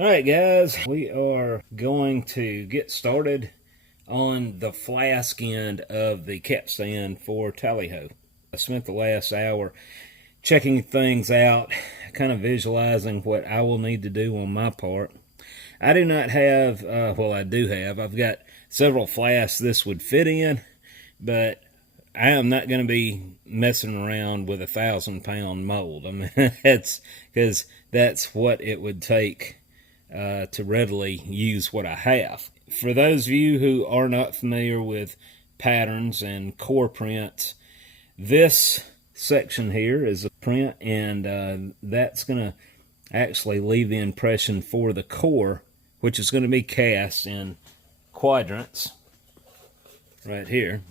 Alright guys, we are going to get started on the flask end of the capstan for Tally-Ho. I spent the last hour checking things out, kind of visualizing what I will need to do on my part. I do not have, well I do have, I've got several flasks this would fit in, but I am not going to be messing around with a 1,000-pound mold. I mean, that's because that's what it would take to readily use what I have. For those of you who are not familiar with patterns and core prints, this section here is a print, and that's going to actually leave the impression for the core, which is going to be cast in quadrants right here.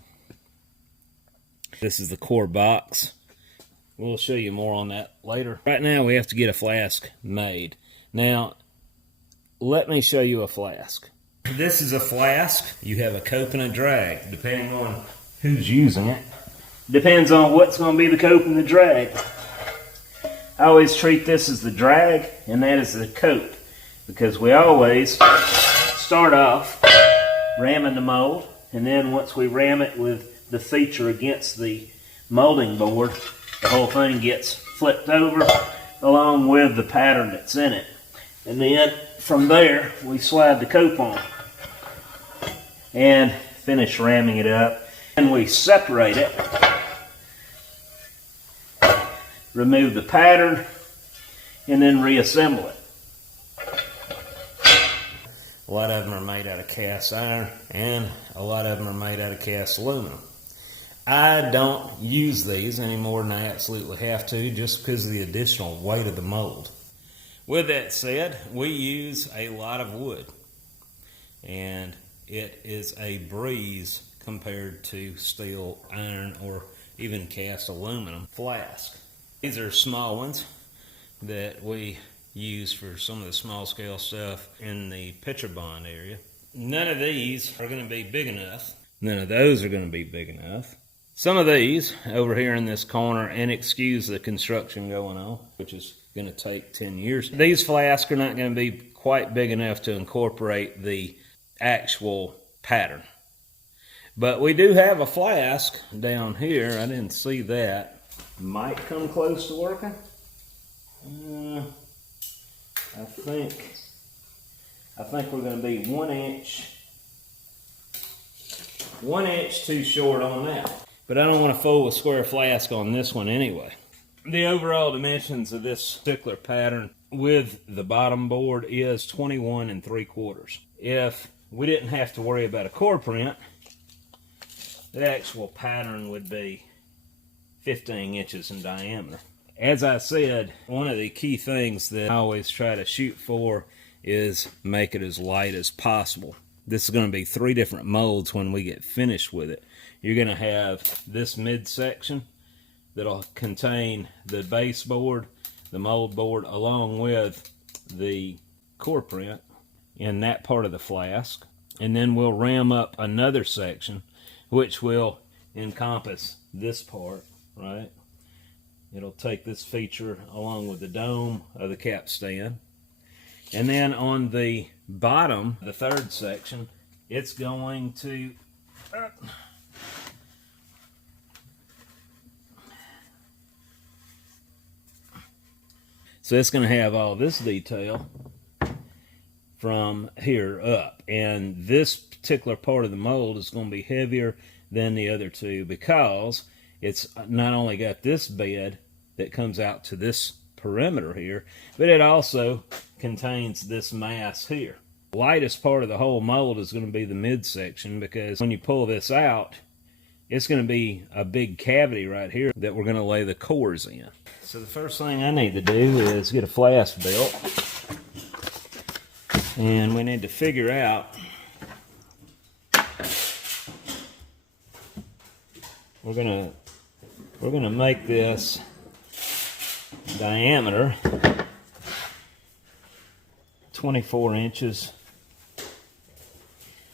This is the core box. We'll show you more on that later. Right now we have to get a flask made. Now, let me show you a flask. This is a flask. You have a cope and a drag, depending on who's using it. Depends on what's going to be the cope and the drag. I always treat this as the drag, and that is the cope, because we always start off ramming the mold, and then once we ram it with the feature against the molding board, the whole thing gets flipped over along with the pattern that's in it. And then from there, we slide the cope on and finish ramming it up. And we separate it, remove the pattern, and then reassemble it. A lot of them are made out of cast iron, and a lot of them are made out of cast aluminum. I don't use these any more than I absolutely have to, just because of the additional weight of the mold. With that said, we use a lot of wood, and it is a breeze compared to steel, iron, or even cast aluminum flask. These are small ones that we use for some of the small scale stuff in the pitcher bond area. None of these are going to be big enough. None of those are going to be big enough. Some of these over here in this corner, and excuse the construction going on, which is going to take 10 years. These flasks are not going to be quite big enough to incorporate the actual pattern. But we do have a flask down here. I didn't see that. Might come close to working. I think we're going to be 1 inch too short on that. But I don't want to fool a square flask on this one anyway. The overall dimensions of this particular pattern with the bottom board is 21 3/4. If we didn't have to worry about a core print, the actual pattern would be 15 inches in diameter. As I said, one of the key things that I always try to shoot for is make it as light as possible. This is going to be 3 different molds when we get finished with it. You're going to have this midsection that'll contain the base board, the mold board, along with the core print in that part of the flask. And then we'll ram up another section which will encompass this part, right? It'll take this feature along with the dome of the capstan. And then on the bottom, the third section, it's going to so it's going to have all this detail from here up. And this particular part of the mold is going to be heavier than the other two, because it's not only got this bed that comes out to this perimeter here, but it also contains this mass here. The lightest part of the whole mold is going to be the midsection, because when you pull this out, it's going to be a big cavity right here that we're going to lay the cores in. So the first thing I need to do is get a flask built, and we need to figure out we're gonna make this diameter 24 inches.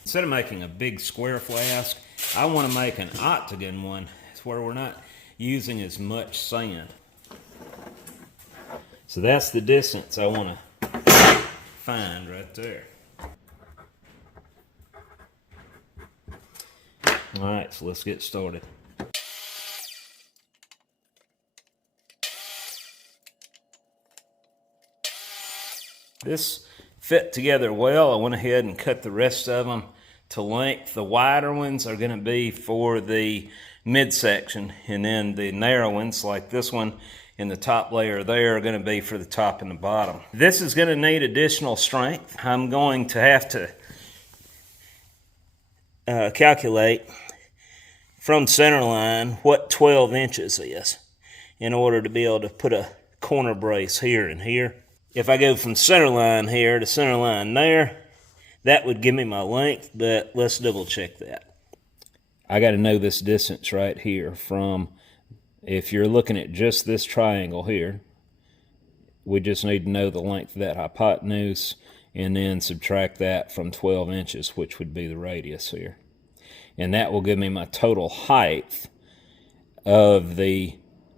Instead of making a big square flask, I want to make an octagon one. It's where we're not using as much sand. So that's the distance I want to find right there. All right, so let's get started. This fit together well. I went ahead and cut the rest of them to length. The wider ones are going to be for the midsection, and then the narrow ones, like this one in the top layer there, are going to be for the top and the bottom. This is going to need additional strength. I'm going to have to calculate from center line what 12 inches is in order to be able to put a corner brace here and here. If I go from center line here to center line there, that would give me my length, but let's double check that. I got to know this distance right here from, if you're looking at just this triangle here, we just need to know the length of that hypotenuse and then subtract that from 12 inches, which would be the radius here. And that will give me my total height of the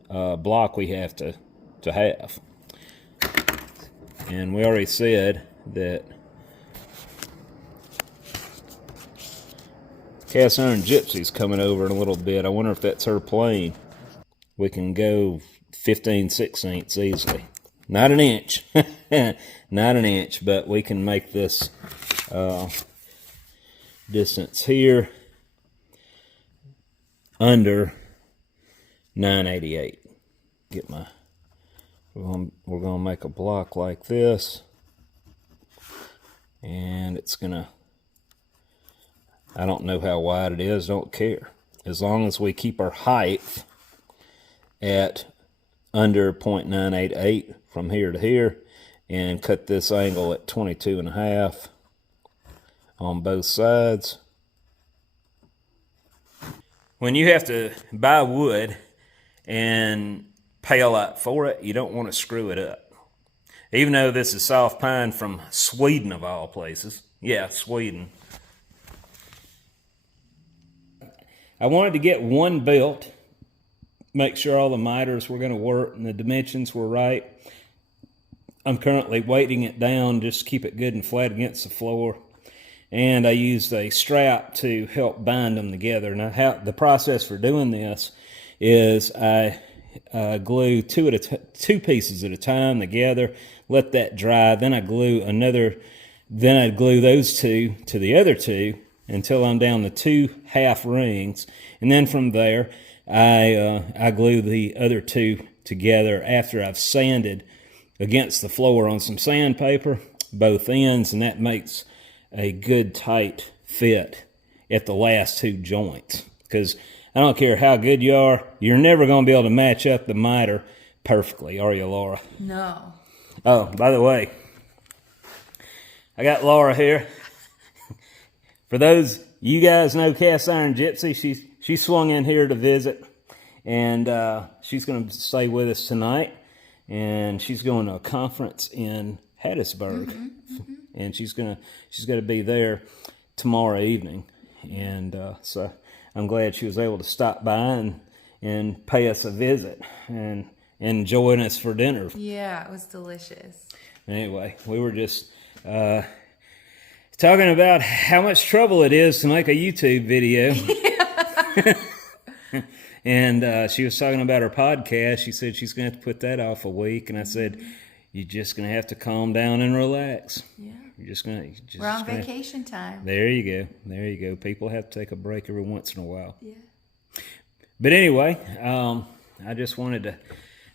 block we have to have. And we already said that Cast Iron Gypsy's coming over in a little bit. I wonder if that's her plane. We can go 15/16 easily. Not an inch. Not an inch, but we can make this distance here under 988. Get my... We're gonna make a block like this, and it's gonna, I don't know how wide it is, don't care. As long as we keep our height at under 0.988 from here to here, and cut this angle at 22.5 on both sides. When you have to buy wood and pay a lot for it, you don't want to screw it up. Even though this is soft pine from Sweden of all places. Yeah, Sweden. I wanted to get one built, make sure all the miters were going to work and the dimensions were right. I'm currently weighting it down just to keep it good and flat against the floor. And I used a strap to help bind them together. Now, the process for doing this is I glue two pieces at a time together, let that dry, then I glue those two to the other two until I'm down to 2 half rings, and then from there I glue the other two together after I've sanded against the floor on some sandpaper both ends, and that makes a good tight fit at the last 2 joints, because I don't care how good you are, you're never going to be able to match up the miter perfectly, are you, Laura? No. Oh, by the way, I got Laura here. For those you guys know Cast Iron Gypsy, she swung in here to visit, and she's going to stay with us tonight, and she's going to a conference in Hattiesburg, and she's going to be there tomorrow evening, and so I'm glad she was able to stop by and pay us a visit and join us for dinner. Yeah, it was delicious. Anyway, we were just talking about how much trouble it is to make a YouTube video. And she was talking about her podcast. She said she's going to have to put that off a week. And I said, you're just going to have to calm down and relax. Yeah. We're on vacation time. There you go. There you go. People have to take a break every once in a while. Yeah. But anyway, I just wanted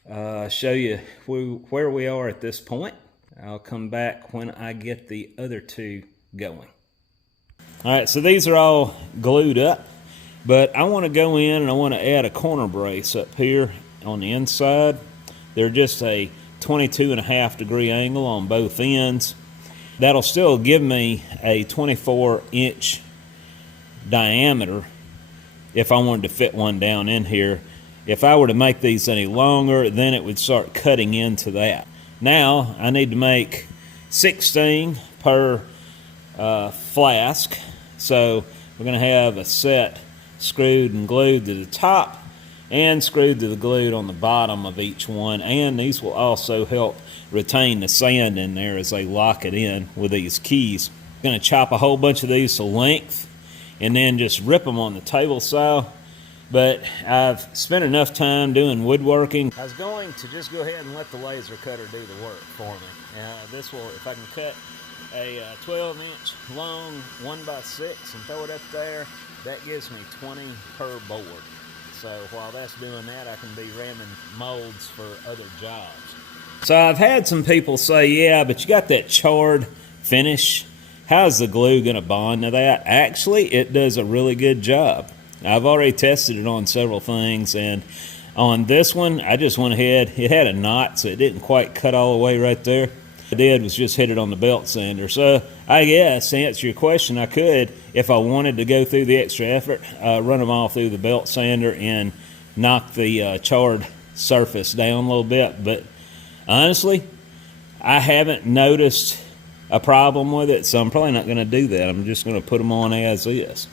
to show you where we are at this point. I'll come back when I get the other 2 going. All right, so these are all glued up, but I want to go in and I want to add a corner brace up here on the inside. They're just a 22.5 degree angle on both ends. That'll still give me a 24-inch diameter if I wanted to fit one down in here. If I were to make these any longer, then it would start cutting into that. Now, I need to make 16 per flask. So we're going to have a set screwed and glued to the top and screwed to the glued on the bottom of each one. And these will also help retain the sand in there as they lock it in with these keys. I'm going to chop a whole bunch of these to length and then just rip them on the table saw. But I've spent enough time doing woodworking. I was going to just go ahead and let the laser cutter do the work for me. This will, if I can cut a 12-inch long 1x6 and throw it up there, that gives me 20 per board. So while that's doing that, I can be ramming molds for other jobs. So I've had some people say, yeah, but you got that charred finish. How's the glue going to bond to that? Actually, it does a really good job. I've already tested it on several things, and on this one, I just went ahead. It had a knot, so it didn't quite cut all the way right there. What I did was just hit it on the belt sander. So I guess, to answer your question, I could, if I wanted to go through the extra effort, run them all through the belt sander and knock the charred surface down a little bit. But honestly, I haven't noticed a problem with it, so I'm probably not going to do that. I'm just going to put them on as is.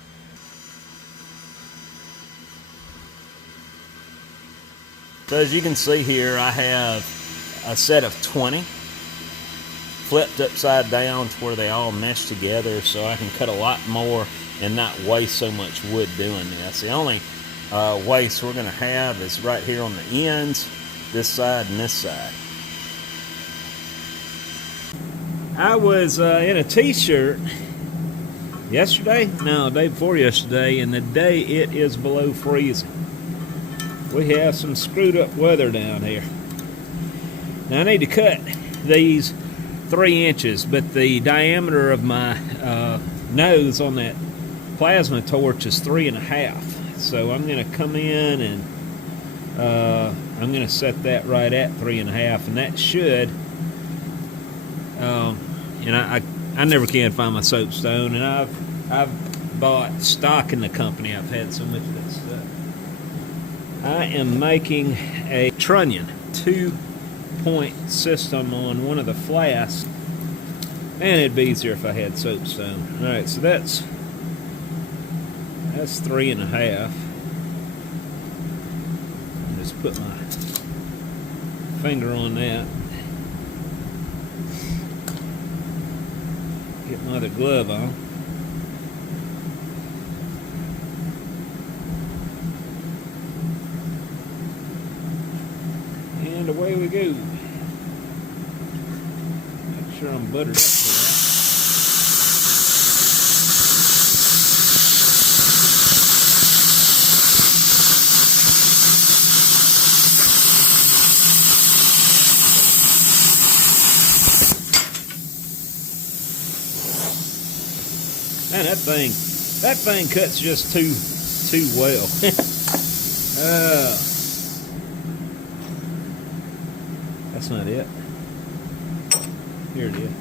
So as you can see here, I have a set of 20 flipped upside down to where they all mesh together, so I can cut a lot more and not waste so much wood doing this. The only waste we're going to have is right here on the ends, this side and this side. I was in a t-shirt yesterday, no, the day before yesterday, and the day it is below freezing. We have some screwed up weather down here. Now I need to cut these 3 inches, but the diameter of my nose on that plasma torch is 3.5. So I'm going to come in and I'm going to set that right at 3.5, and that should. And I never can find my soapstone, and I've bought stock in the company. I've had so much of that stuff. I am making a trunnion 2-point system on one of the flasks, and it'd be easier if I had soapstone. All right, so that's 3.5. Just put my finger on that. Get my other glove on. And away we go. Make sure I'm buttered up for that. Man, that thing cuts just too well. That's not it. Here it is.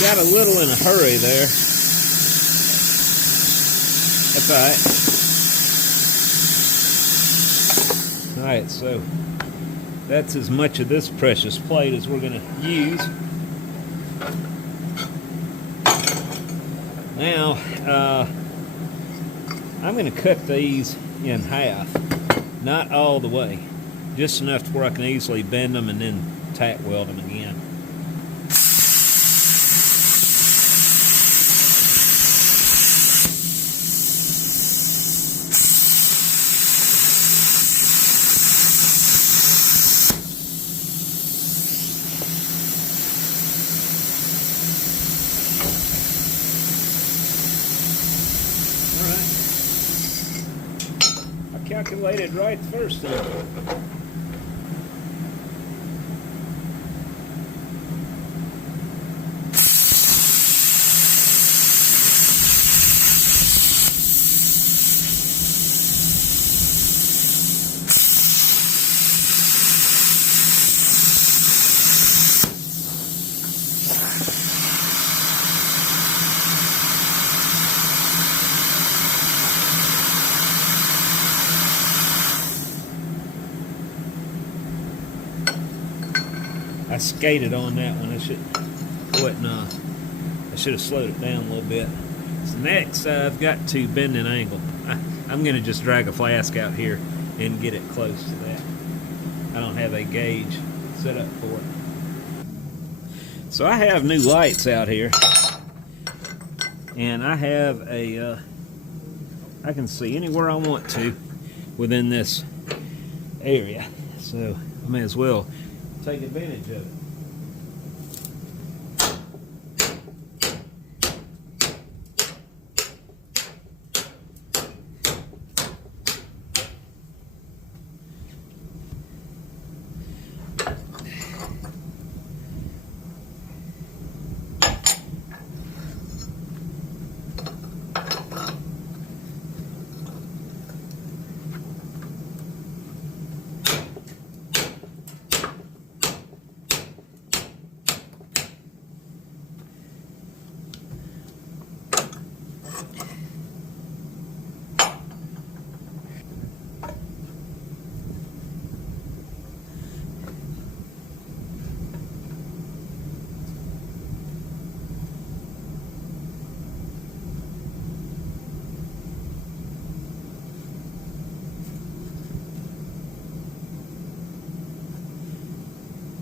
Got a little in a hurry there. That's all right. All right, so that's as much of this precious plate as we're going to use. Now, I'm going to cut these in half. Not all the way. Just enough to where I can easily bend them and then tack weld them again. Calculated right the first time. I skated on that one. I should have slowed it down a little bit. So next, I've got to bend an angle. I'm going to just drag a flask out here and get it close to that. I don't have a gauge set up for it. So I have new lights out here, and I have I can see anywhere I want to within this area. So I may as well take advantage of it.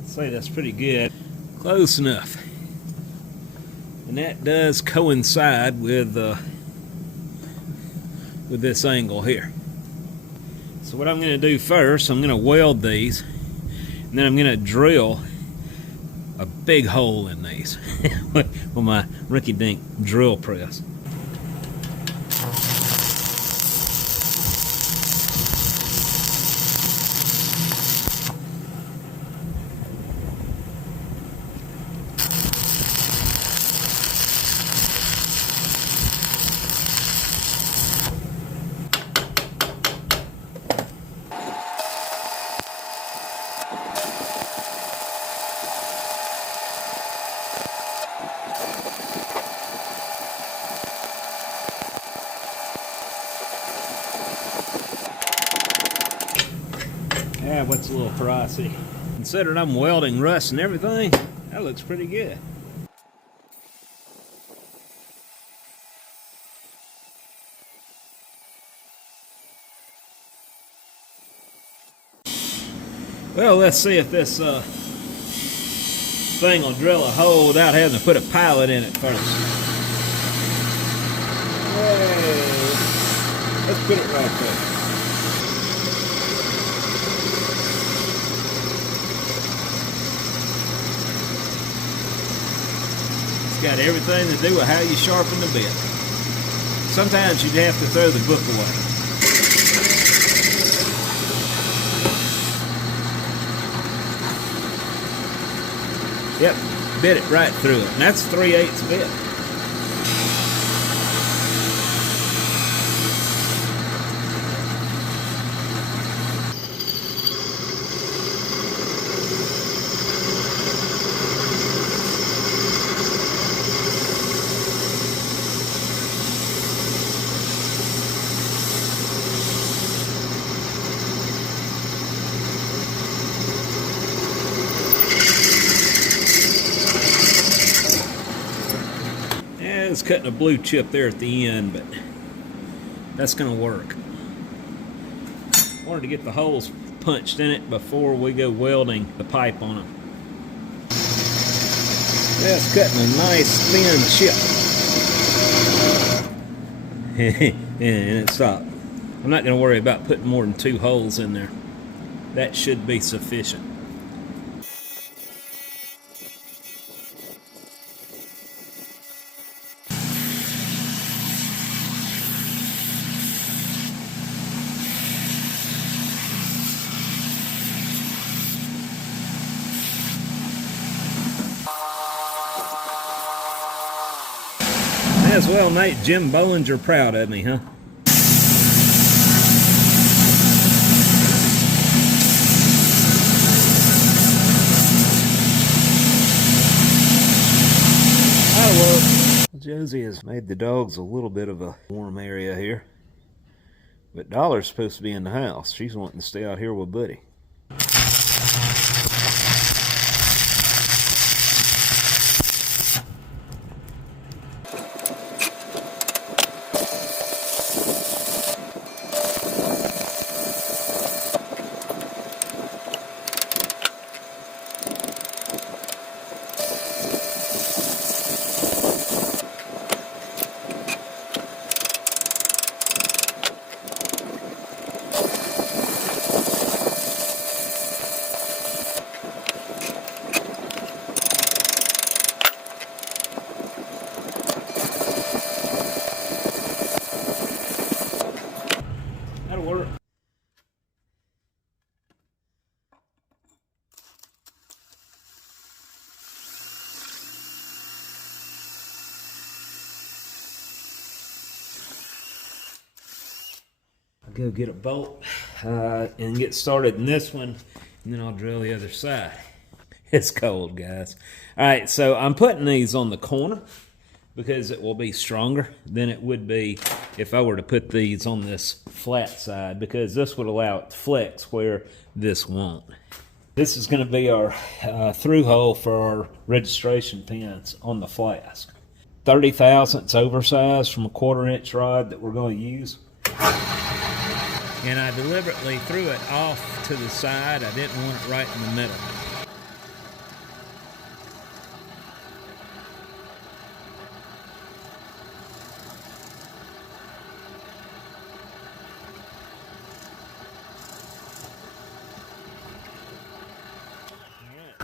Say that's pretty good. Close enough. And that does coincide with this angle here. So what I'm going to do first, I'm going to weld these, and then I'm going to drill a big hole in these with my rinky-dink drill press. Yeah, what's a little pricey. Considering I'm welding rust and everything, that looks pretty good. Well, let's see if this thing will drill a hole without having to put a pilot in it first. Hey, let's put it right there. Got everything to do with how you sharpen the bit. Sometimes you'd have to throw the book away. Yep, bit it right through it. And that's 3/8 bit. It's cutting a blue chip there at the end, but that's going to work. I wanted to get the holes punched in it before we go welding the pipe on them. That's cutting a nice thin chip. And it stopped. I'm not going to worry about putting more than 2 holes in there. That should be sufficient. As well, Nate, Jim Bollinger proud of me, huh? Josie has made the dogs a little bit of a warm area here. But Dollar's supposed to be in the house. She's wanting to stay out here with Buddy. go get a bolt and get started in this one, and then I'll drill the other side. It's cold, guys. All right, so I'm putting these on the corner because it will be stronger than it would be if I were to put these on this flat side, because this would allow it to flex where this won't. This is going to be our through hole for our registration pins on the flask. 30 thousandths oversized from a 1/4 inch rod that we're going to use. And I deliberately threw it off to the side. I didn't want it right in the middle.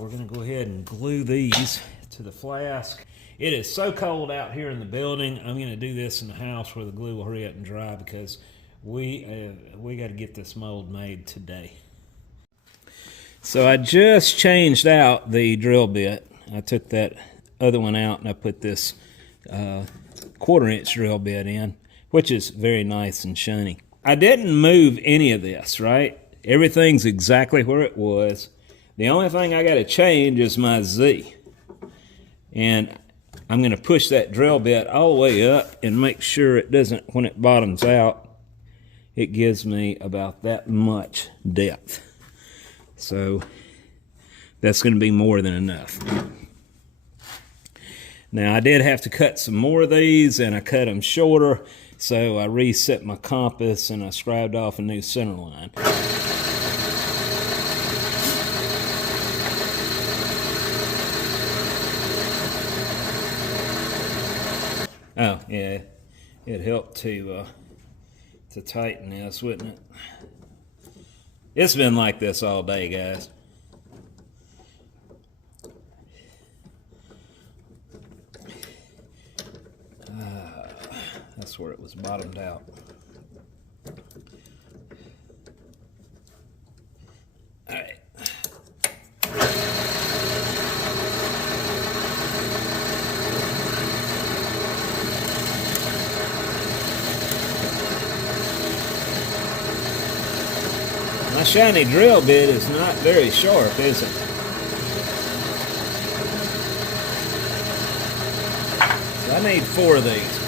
We're going to go ahead and glue these to the flask. It is so cold out here in the building. I'm going to do this in the house where the glue will hurry up and dry, because we got to get this mold made today. So I just changed out the drill bit. I took that other one out and I put this 1/4 inch drill bit in, which is very nice and shiny. I didn't move any of this, right? Everything's exactly where it was. The only thing I got to change is my Z. And I'm going to push that drill bit all the way up and make sure it doesn't, when it bottoms out, it gives me about that much depth. So that's going to be more than enough. Now I did have to cut some more of these, and I cut them shorter. So I reset my compass and I scribed off a new center line. Oh, yeah, it helped to tighten this, wouldn't it? It's been like this all day, guys. That's where it was bottomed out. All right. My shiny drill bit is not very sharp, is it? So I need 4 of these.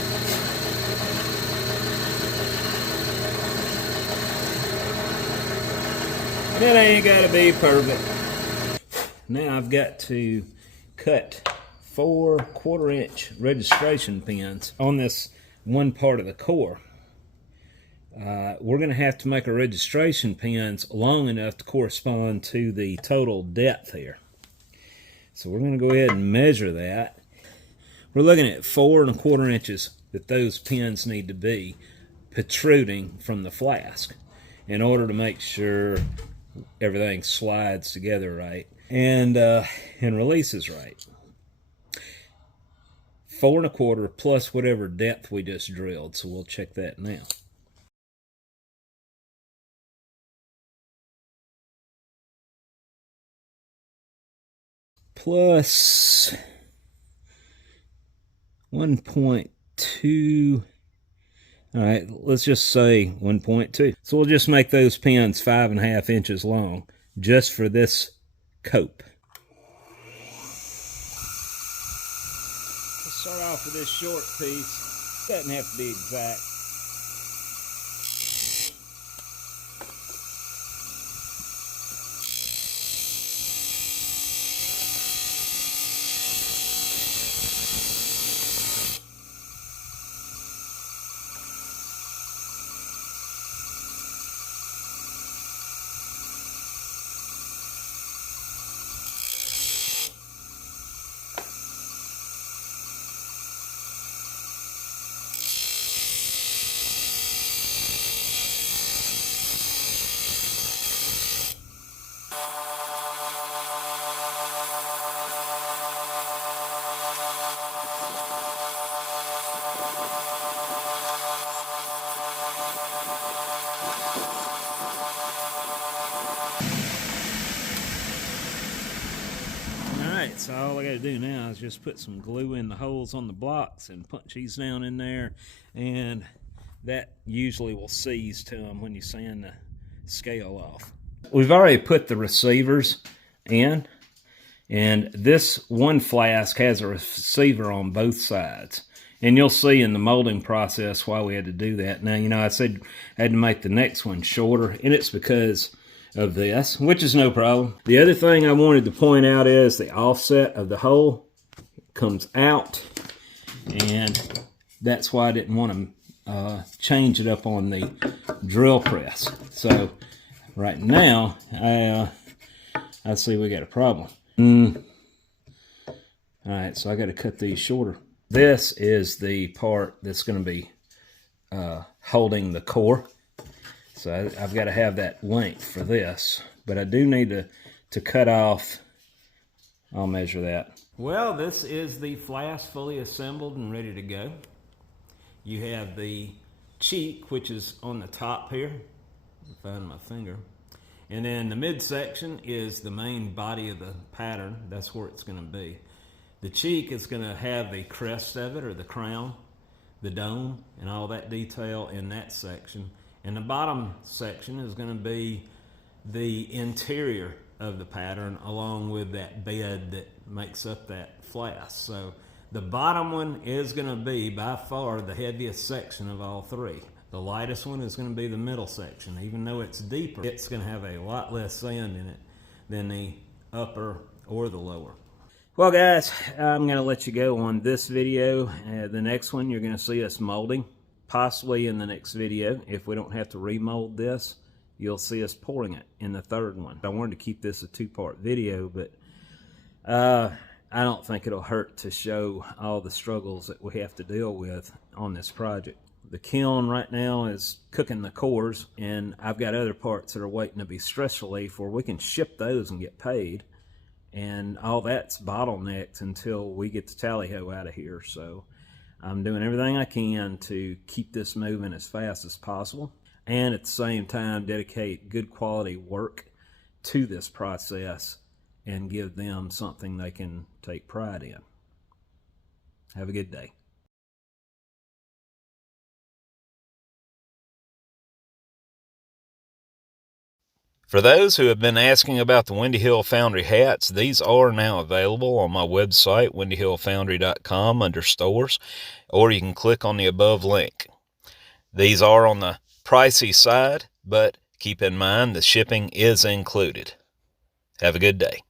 It ain't got to be perfect. Now I've got to cut 4 1/4 inch registration pins on this one part of the core. We're going to have to make our registration pins long enough to correspond to the total depth here. So we're going to go ahead and measure that. We're looking at 4 1/4 inches that those pins need to be protruding from the flask in order to make sure everything slides together right and releases right. 4 1/4 plus whatever depth we just drilled. So we'll check that now. Plus 1.2. All right, let's just say 1.2. So we'll just make those pins 5 1/2 inches long just for this cope. Let's start off with this short piece. Doesn't have to be exact. So all I got to do now is just put some glue in the holes on the blocks and punch these down in there, and that usually will seize to them when you sand the scale off. We've already put the receivers in, and this one flask has a receiver on both sides. And you'll see in the molding process why we had to do that. Now, I said I had to make the next one shorter, and it's because of this, which is no problem. The other thing I wanted to point out is the offset of the hole comes out, and that's why I didn't want to change it up on the drill press. So right now, I see we got a problem. All right, so I got to cut these shorter. This is the part that's going to be holding the core. So I've got to have that length for this. But I do need to cut off. I'll measure that. Well, this is the flask fully assembled and ready to go. You have the cheek, which is on the top here. Find my finger. And then the midsection is the main body of the pattern. That's where it's going to be. The cheek is going to have the crest of it, or the crown, the dome, and all that detail in that section. And the bottom section is going to be the interior of the pattern, along with that bed that makes up that flask. So the bottom one is going to be by far the heaviest section of all three. The lightest one is going to be the middle section. Even though it's deeper, it's going to have a lot less sand in it than the upper or the lower. Well, guys, I'm going to let you go on this video. The next one, you're going to see us molding. Possibly in the next video, if we don't have to remold this, you'll see us pouring it in the third one. I wanted to keep this a two-part video, but I don't think it'll hurt to show all the struggles that we have to deal with on this project. The kiln right now is cooking the cores, and I've got other parts that are waiting to be stress relief where we can ship those and get paid. And all that's bottlenecked until we get the tally-ho out of here. So I'm doing everything I can to keep this moving as fast as possible, and at the same time dedicate good quality work to this process and give them something they can take pride in. Have a good day. For those who have been asking about the Windy Hill Foundry hats, these are now available on my website, windyhillfoundry.com, under stores, or you can click on the above link. These are on the pricey side, but keep in mind the shipping is included. Have a good day.